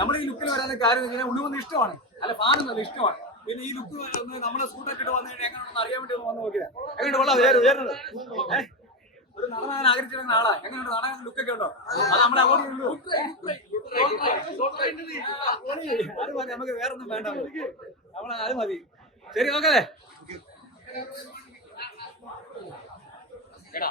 നമ്മൾ ഈ ലുക്കിൽ വരാൻ കാര്യം ഇങ്ങനെ ഉള്ളുവന്ന് ഇഷ്ടമാണ്. അല്ല പാടുന്നത് ഇഷ്ടമാണ്. പിന്നെ ഈ ലുക്ക് ഒന്ന് നമ്മളെ സൂട്ടൊക്കെ ഇട്ട് വന്നു എങ്ങനെയാണെന്ന് അറിയാൻ വേണ്ടി ഒന്ന് വന്ന് നോക്കിയത്. എങ്ങനെയുണ്ട് ഉയർന്നത് ഏഹ് ഒരു നടനാൻ ആഗ്രഹിച്ചിരുന്ന ആളാ. എങ്ങനെയുണ്ട് നടൻ ലുക്കൊക്കെ ഉണ്ടോ? അത് നമ്മളെ അങ്ങോട്ട് മതി നമുക്ക് വേറെ ഒന്നും വേണ്ട. നമ്മളെ അത് മതി. ശരി ഓക്കെ എടാ.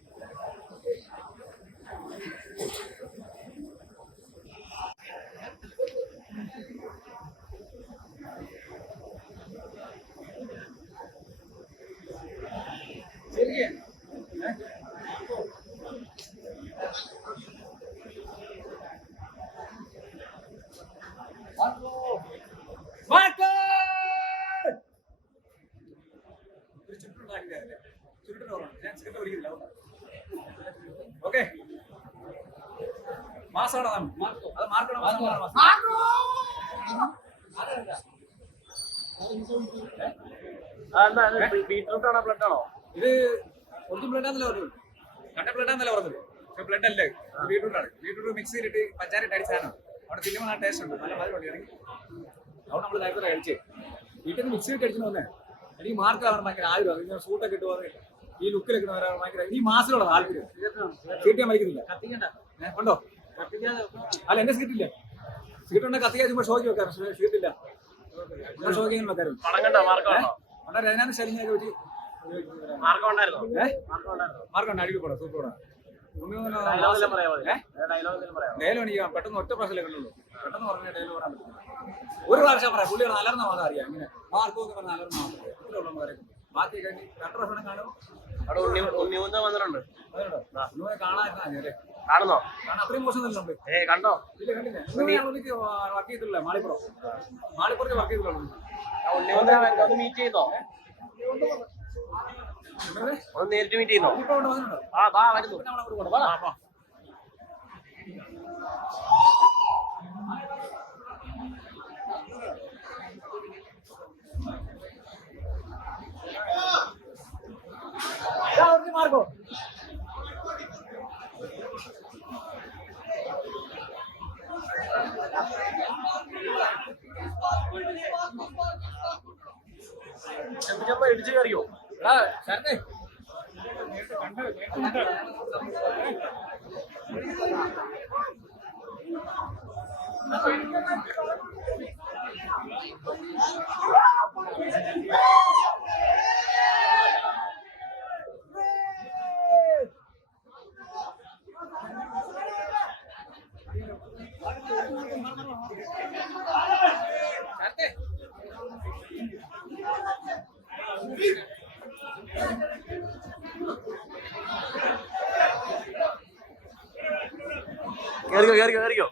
ഓക്കെ മാസാണോ അത് മാർക്കണോ മാസം ബീട്രൂട്ട് ആണോ ബ്ലഡ് ആണോ ഇത് ഒന്നും ബ്ലഡ് ആണെന്നല്ല കണ്ട ബ്ലഡ് ആണെന്നല്ല പറഞ്ഞത്? പക്ഷെ ബ്ലഡ് അല്ലേ. ബീട്രൂട്ട് ആണ്. ബീട്രൂട്ട് മിക്സ് ചെയ്തിട്ട് പഞ്ചാരട്ട് അടിച്ചാണ് അവിടെ തിന്നുമ്പോൾ നല്ല ടേസ്റ്റ് ഉണ്ട്. നല്ല അവിടെ നമ്മൾ നേരത്തെ കഴിച്ചേ വീട്ടിൽ നിന്ന് മിക്സ് ചെയ്തിട്ട് അടിച്ചു വന്നേ. എനിക്ക് മാർക്ക് ആവണം ഭയങ്കര ആയിരം അതിന് സൂട്ടൊക്കെ ഇട്ട് പോകുന്നത് ഈ ലുക്കിലൊക്കെ ഒരാൾ ഭയങ്കര ഈ മാസത്തിലുള്ള താല്പര്യം. സീറ്റ് ഞാൻ വഹിക്കുന്നില്ല ഏ, ഉണ്ടോ? അല്ല എന്റെ സീറ്റില്ല സീറ്റ് ഉണ്ടെങ്കിൽ കത്തിക്കാൻ ചുമ്മാ ഷോക്ക് വെക്കാറ്. സീറ്റ് ഇല്ല. ഷോക്ക് ചെയ്യാൻ ഉണ്ടോ? അവിടെ രജനാഥ് ശലിനെയൊക്കെ വെച്ച് മാർക്കുണ്ട് അടിപൊളി സൂപ്പർ ഡയലോഗ് എനിക്ക് പെട്ടെന്ന് ഒറ്റ പ്രാവശ്യമല്ലേ കണ്ടുള്ളൂ. പെട്ടെന്ന് പറഞ്ഞ ഡയലോഗ് പറയാൻ പറ്റില്ല ഒരു പ്രാവശ്യം പറയാം. പുള്ളിയുടെ അലർന്ന മാത്രം അറിയാം. ഇങ്ങനെ മാർക്കും ഒക്കെ പറഞ്ഞ അലർന്ന മാത്രം പറയാം ബാക്കി കഴിഞ്ഞ് രണ്ട് പ്രാവശ്യം കാണും. അവിടെ ഉണ്ണി ഉണ്ണിമുന്ത വന്നിട്ടുണ്ട്. കാണുന്നോ? അത്രയും മോശം ഏ കണ്ടോ? വർക്ക് മാളിപ്പുറം. മാളിപ്പുറത്ത് വർക്ക് ചെയ്തിട്ടുള്ളൂ. ഉണ്ണിമുന്ത ഒന്ന് മീറ്റ് ചെയ്തോ? ഒന്ന് നേരിട്ട് മീറ്റ് ചെയ്യുന്നോ ആ വാ വരുന്നു. മാർക്കോ ചെമ്പ് ഇടിച്ചു കയറിയോ എടാ, ശരത്തേ. ശരത്തേ. കയറിക്കോ കയറിക്കോ കയറിക്കോ.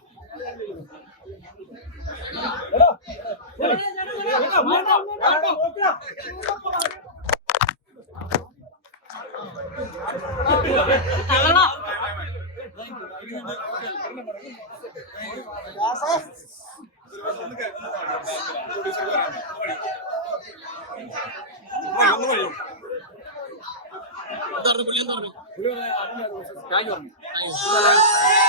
പുള്ളി പറഞ്ഞ. പറഞ്ഞു.